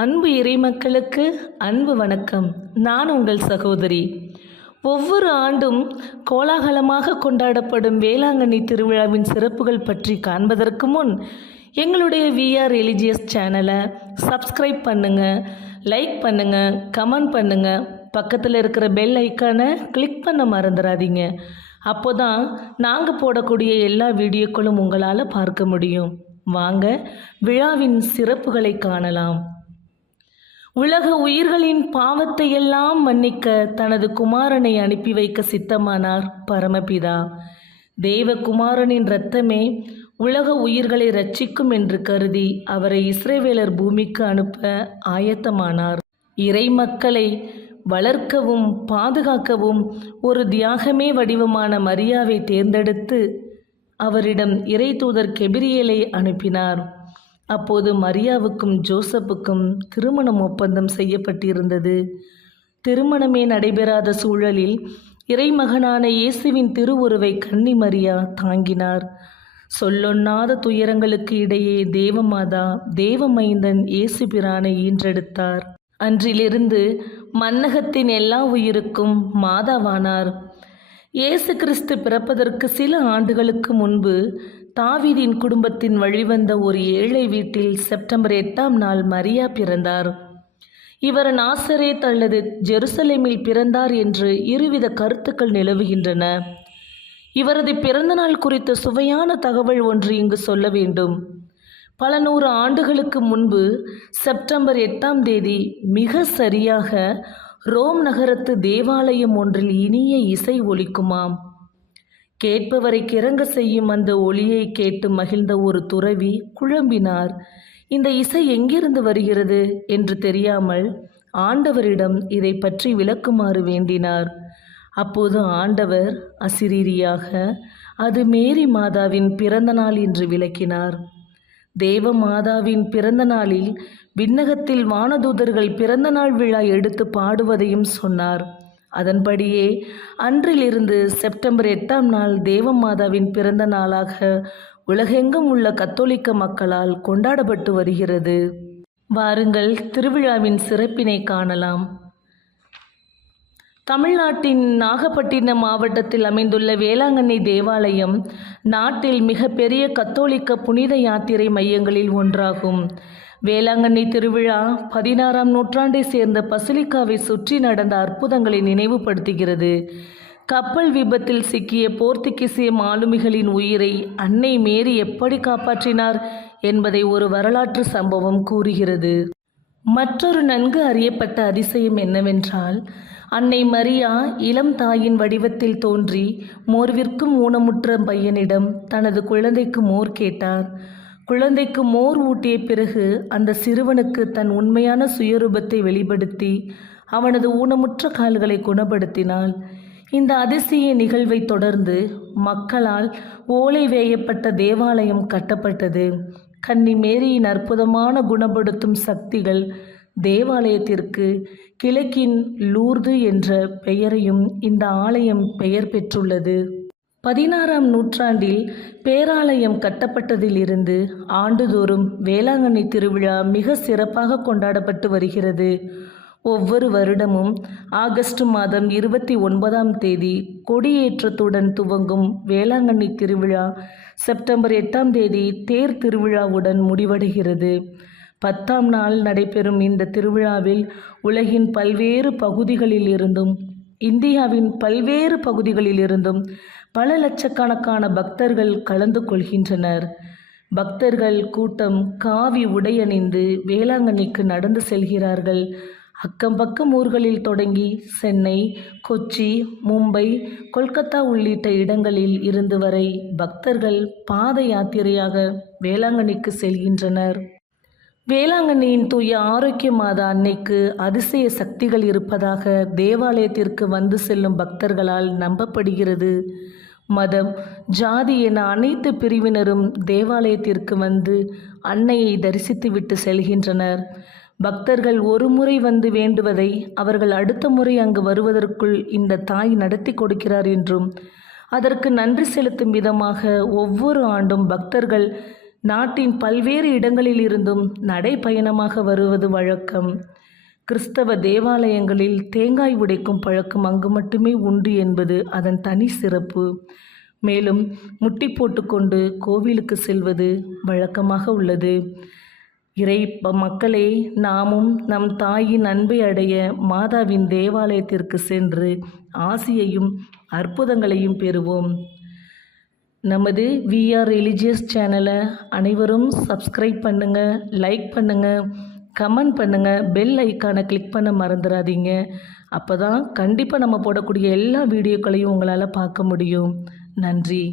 அன்பு இறைமக்களுக்கு அன்பு வணக்கம். நான் உங்கள் சகோதரி. ஒவ்வொரு ஆண்டும் கோலாகலமாக கொண்டாடப்படும் வேளாங்கண்ணி திருவிழாவின் சிறப்புகள் பற்றி காண்பதற்கு முன் எங்களுடைய விஆர் ரிலிஜியஸ் சேனலை சப்ஸ்கிரைப் பண்ணுங்கள் லைக் பண்ணுங்கள் கமெண்ட் பண்ணுங்கள் பக்கத்தில் இருக்கிற பெல் ஐக்கானை கிளிக் பண்ண மறந்துடாதீங்க அப்போ தான் நாங்கள் போடக்கூடிய எல்லா வீடியோக்களும் உங்களால் பார்க்க முடியும். வாங்க விழாவின் சிறப்புகளை காணலாம். உலக உயிர்களின் பாவத்தை எல்லாம் மன்னிக்க தனது குமாரனை அனுப்பி வைக்க சித்தமானார் பரமபிதா. தேவகுமாரனின் இரத்தமே உலக உயிர்களை ரட்சிக்கும் என்று கருதி அவரை இஸ்ரேவேலர் பூமிக்கு அனுப்ப ஆயத்தமானார். இறை மக்களை வளர்க்கவும் பாதுகாக்கவும் ஒரு தியாகமே வடிவமான மரியாவை தேர்ந்தெடுத்து அவரிடம் இறை தூதர் கெபிரியலை அனுப்பினார். அப்போது மரியாவுக்கும் ஜோசப்புக்கும் திருமணம் ஒப்பந்தம் செய்யப்பட்டிருந்தது. திருமணமே நடைபெறாத சூழலில் இறைமகனான இயேசுவின் திருவுருவை கன்னி மரியா தாங்கினார். சொல்லொண்ணாத துயரங்களுக்கு இடையே தேவமாதா தேவமைந்தன் இயேசு பிரானை ஈன்றெடுத்தார். அன்றிலிருந்து மன்னகத்தின் எல்லா உயிருக்கும் மாதாவானார். இயேசு கிறிஸ்து பிறப்பதற்கு சில ஆண்டுகளுக்கு முன்பு தாவீதின் குடும்பத்தின் வழிவந்த ஒரு ஏழை வீட்டில் செப்டம்பர் எட்டாம் நாள் மரியா பிறந்தார். இவர் நாசரேத் அல்லது ஜெருசலேமில் பிறந்தார் என்று இருவித கருத்துக்கள் நிலவுகின்றன. இவரது பிறந்தநாள் குறித்த சுவையான தகவல் ஒன்று இங்கு சொல்ல வேண்டும். பல நூறு ஆண்டுகளுக்கு முன்பு செப்டம்பர் எட்டாம் தேதி மிக சரியாக ரோம் நகரத்து தேவாலயம் ஒன்றில் இனிய இசை ஒலிக்குமாம். கேட்பவரை கிறங்க செய்யும் அந்த ஒளியை கேட்டு மகிழ்ந்த ஒரு துறவி குழம்பினார். இந்த இசை எங்கிருந்து வருகிறது என்று தெரியாமல் ஆண்டவரிடம் இதை பற்றி விளக்குமாறு வேண்டினார். அப்போது ஆண்டவர் அசிரீரியாக அது மேரி மாதாவின் பிறந்த நாள் என்று விளக்கினார். தேவ மாதாவின் பிறந்த நாளில் விண்ணகத்தில் வானதூதர்கள் பிறந்த நாள் விழா எடுத்து பாடுவதையும் சொன்னார். அதன்படியே அன்றிலிருந்து செப்டம்பர் எட்டாம் நாள் தேவமாதாவின் பிறந்த நாளாக உலகெங்கும் உள்ள கத்தோலிக்க மக்களால் கொண்டாடப்பட்டு வருகிறது. வாருங்கள் திருவிழாவின் சிறப்பினை காணலாம். தமிழ்நாட்டின் நாகப்பட்டினம் மாவட்டத்தில் அமைந்துள்ள வேளாங்கண்ணி தேவாலயம் நாட்டில் மிகப்பெரிய கத்தோலிக்க புனித யாத்திரை மையங்களில் ஒன்றாகும். வேளாங்கண்ணி திருவிழா பதினாறாம் நூற்றாண்டை சேர்ந்த பசிலிக்காவை சுற்றி நடந்த அற்புதங்களை நினைவுபடுத்துகிறது. கப்பல் விபத்தில் சிக்கிய போர்த்துகீசிய மாலுமிகளின் உயிரை அன்னை மேரி எப்படி காப்பாற்றினார் என்பதை ஒரு வரலாற்று சம்பவம் கூறுகிறது. மற்றொரு நன்கு அறியப்பட்ட அதிசயம் என்னவென்றால் அன்னை மரியா இளம் தாயின் வடிவத்தில் தோன்றி மோர்விற்கும் ஊனமுற்ற பையனிடம் தனது குழந்தைக்கு மோர் கேட்டார். குழந்தைக்கு மோர் ஊட்டிய பிறகு அந்த சிறுவனுக்கு தன் உண்மையான சுயரூபத்தை வெளிப்படுத்தி அவனது ஊனமுற்ற கால்களை குணப்படுத்தினாள். இந்த அதிசய நிகழ்வை தொடர்ந்து மக்களால் ஓலை வேயப்பட்ட தேவாலயம் கட்டப்பட்டது. கன்னி மேரியின் அற்புதமான குணப்படுத்தும் சக்திகள் தேவாலயத்திற்கு கிழக்கின் லூர்து என்ற பெயரையும் இந்த ஆலயம் பெயர் பெற்றுள்ளது. பதினாறாம் நூற்றாண்டில் பேராலயம் கட்டப்பட்டதிலிருந்து ஆண்டுதோறும் வேளாங்கண்ணி திருவிழா மிக சிறப்பாக கொண்டாடப்பட்டு வருகிறது. ஒவ்வொரு வருடமும் ஆகஸ்ட் மாதம் இருபத்தி ஒன்பதாம் தேதி கொடியேற்றத்துடன் துவங்கும் வேளாங்கண்ணி திருவிழா செப்டம்பர் எட்டாம் தேதி தேர் திருவிழாவுடன் முடிவடைகிறது. பத்தாம் நாள் நடைபெறும் இந்த திருவிழாவில் உலகின் பல்வேறு பகுதிகளில் இருந்தும் இந்தியாவின் பல்வேறு பகுதிகளில் இருந்தும் பல லட்சக்கணக்கான பக்தர்கள் கலந்து கொள்கின்றனர். பக்தர்கள் கூட்டம் காவி உடையணிந்து வேளாங்கண்ணிக்கு நடந்து செல்கிறார்கள். அக்கம் பக்கம் ஊர்களில் தொடங்கி சென்னை கொச்சி மும்பை கொல்கத்தா உள்ளிட்ட இடங்களில் இருந்து வரை பக்தர்கள் பாத யாத்திரையாக வேளாங்கண்ணிக்கு செல்கின்றனர். வேளாங்கண்ணியின் தூய ஆரோக்கிய மாதா அன்னைக்கு அதிசய சக்திகள் இருப்பதாக தேவாலயத்திற்கு வந்து செல்லும் பக்தர்களால் நம்பப்படுகிறது. மதம் ஜாதி என அனைத்து பிரிவினரும் தேவாலயத்திற்கு வந்து அன்னையை தரிசித்துவிட்டு செல்கின்றனர். பக்தர்கள் ஒரு முறை வந்து வேண்டுவதை அவர்கள் அடுத்த முறை அங்கு வருவதற்குள் இந்த தாய் நடத்தி கொடுக்கிறார் என்றும் அதற்கு நன்றி செலுத்தும் விதமாக ஒவ்வொரு ஆண்டும் பக்தர்கள் நாட்டின் பல்வேறு இடங்களில் இருந்தும் நடைப்பயணமாக வருவது வழக்கம். கிறிஸ்தவ தேவாலயங்களில் தேங்காய் உடைக்கும் பழக்கம் அங்கு மட்டுமே உண்டு என்பது அதன் தனி சிறப்பு. மேலும் முட்டி போட்டுக்கொண்டு கோவிலுக்கு செல்வது வழக்கமாக உள்ளது. இறை மக்களே நாமும் நம் தாயின் அன்பை அடைய மாதாவின் தேவாலயத்திற்கு சென்று ஆசியையும் அற்புதங்களையும் பெறுவோம். நமது விஆர் ரிலிஜியஸ் சேனலை அனைவரும் சப்ஸ்கிரைப் பண்ணுங்கள் லைக் பண்ணுங்கள் கமெண்ட் பண்ணுங்கள் பெல் ஐக்கானை கிளிக் பண்ண மறந்துடாதீங்க அப்போ தான் கண்டிப்பாக நம்ம போடக்கூடிய எல்லா வீடியோக்களையும் உங்களால் பார்க்க முடியும். நன்றி.